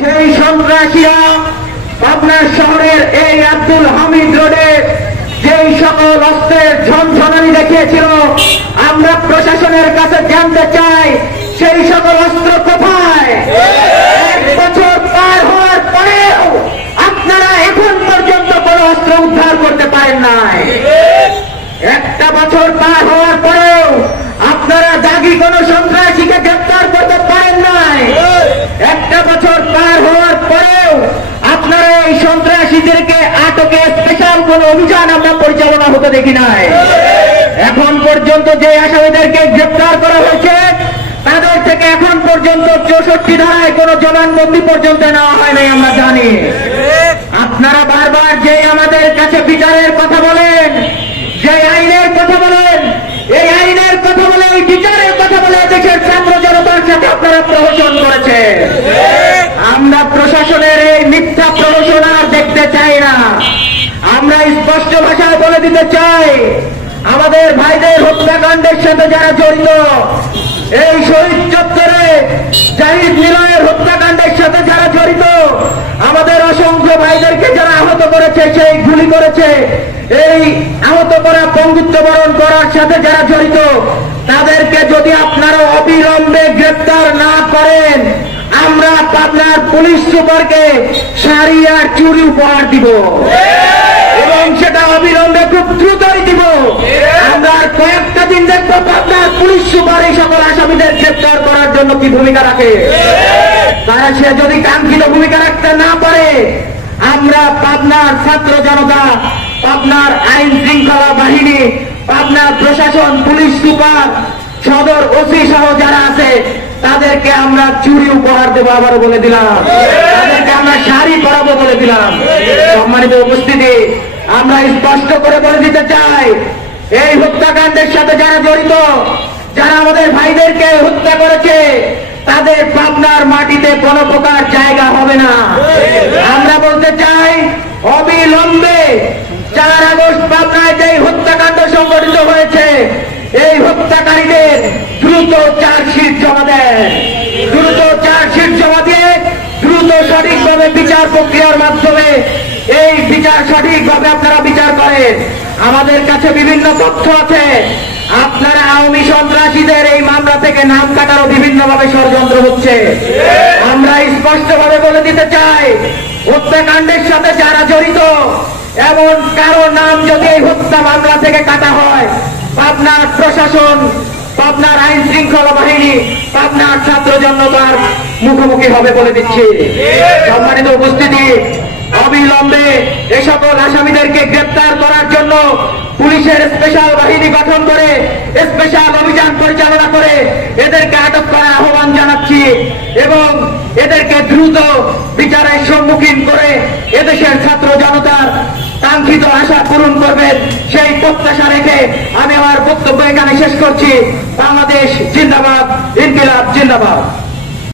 সেই সন্ত্রাসীরা পাবনা শহরের এই আব্দুল হামিদ রোডে যেই সকল অস্ত্রের ঝনঝনানি দেখিয়েছিল, আমরা প্রশাসনের কাছে জানতে চাই সেই সকল অস্ত্র কোথায়? 1 বছর পার হওয়ার পরেও আপনারা এখন পর্যন্ত কোনো অস্ত্র উদ্ধার করতে পারেন নাই। 1টা বছর পার হওয়ার পরেও আপনারা দাগি কোন সন্ত্রাসীকে গ্রেপ্তার করতে পারেন নাই। 1টা বছর পার হওয়ার পরেও আপনারা এই সন্ত্রাসীদেরকে আটকে স্পেশাল কোন অভিযান আমরা পরিচালনা হতে দেখি নাই। এখন পর্যন্ত যে আসামিদেরকে গ্রেপ্তার করা হয়েছে তাদের থেকে এখন পর্যন্ত 64 ধারায় কোন জবানবন্দি পর্যন্ত নেওয়া হয় নাই আমরা জানি। আপনারা বারবার যে আমাদের কাছে বিচারের কথা বলেন, যে আইনের কথা বলেন, এই আইনের কথা বলে, এই বিচারের কথা বলে দেশের ছাত্র জনতার সাথে আপনারা প্রহসন করেছেন। আমরা প্রশাসনের এই মিথ্যা প্রহসন আর দেখতে চাই না। আমরা স্পষ্ট ভাষায় বলে দিতে চাই, আমাদের ভাইদের হত্যাকাণ্ডের সাথে যারা জড়িত, এই শহীদ চত্বরে জাহিদ নিলয়ের হত্যাকাণ্ডের সাথে যারা জড়িত, আমাদের অসংখ্য ভাইদেরকে যারা আহত করেছে, সেই গুলি করেছে, এই আহত করা বঙ্গুত্ব বরণ করার সাথে যারা জড়িত, তাদেরকে যদি আপনারা অবিলম্বে গ্রেপ্তার না করেন, আমরা পাবনার পুলিশ সুপারকে শাড়ি আর চুরি উপহার দিব এবং সেটা অবিলম্বে খুব দ্রুতই দিব। আমরা কয়েকটা দিন দেখবো পাবনার পুলিশ সুপার এই সকল আসামিদের গ্রেপ্তার করার জন্য কি ভূমিকা রাখে। তারা সে যদি কাঙ্ক্ষিত ভূমিকা রাখতে না পারে, আমরা পাবনার ছাত্র জনতা, পাবনার আইন শৃঙ্খলা বাহিনী, পাবনার প্রশাসন, পুলিশ সুপার, সদর ওসি সহ যারা আছে তাদেরকে আমরা চুরি উপহার দেবো, আবারও বলে দিলাম, তাদেরকে আমরা শাড়ি পরাবো বলে দিলাম। সম্মানিত উপস্থিতি, আমরা স্পষ্ট করে বলে দিতে চাই, এই হত্যাকাণ্ডের সাথে যারা জড়িত, যারা আমাদের ভাইদেরকে হত্যা করেছে, তাদের পাবনার মাটিতে কোনো প্রকার জায়গা হবে না। আমরা বলতে চাই, অবিলম্বে 4 আগস্ট পাবনায় যে হত্যাকাণ্ড সংঘটিত হয়েছে, এই হত্যাকারীদের দ্রুত চার্জশিট জমা দেন, দ্রুত চার্জশিট জমা দিয়ে দ্রুত সঠিকভাবে বিচার প্রক্রিয়ার মাধ্যমে এই বিচার সঠিকভাবে আপনারা বিচার করেন। আমাদের কাছে বিভিন্ন তথ্য আছে, আপনারা আওয়ামী সন্ত্রাসীদের এই মামলা থেকে নাম কাটারও বিভিন্নভাবে ষড়যন্ত্র হচ্ছে। আমরা স্পষ্টভাবে বলে দিতে চাই, হত্যাকাণ্ডের সাথে যারা জড়িত এমন কারো নাম যদি এই হত্যা মামলা থেকে কাটা হয়, পাবনার প্রশাসন, পাবনার আইন শৃঙ্খলা বাহিনী, পাবনার ছাত্র জনতার মুখোমুখি হবে বলে দিচ্ছি। সম্মানিত উপস্থিতি, অবিলম্বে এ সকল আসামিদেরকে গ্রেপ্তার করার জন্য পুলিশের স্পেশাল বাহিনী গঠন করে স্পেশাল অভিযান পরিচালনা করে এদেরকে আটক করার আহ্বান জানাচ্ছি এবং এদেরকে দ্রুত বিচারের সম্মুখীন করে এদেশের ছাত্র জনতার কাঙ্ক্ষিত আশা পূরণ করবেন সেই প্রত্যাশা রেখে আমি আমার বক্তব্য এখানে শেষ করছি। বাংলাদেশ জিন্দাবাদ, ইনকিলাব জিন্দাবাদ।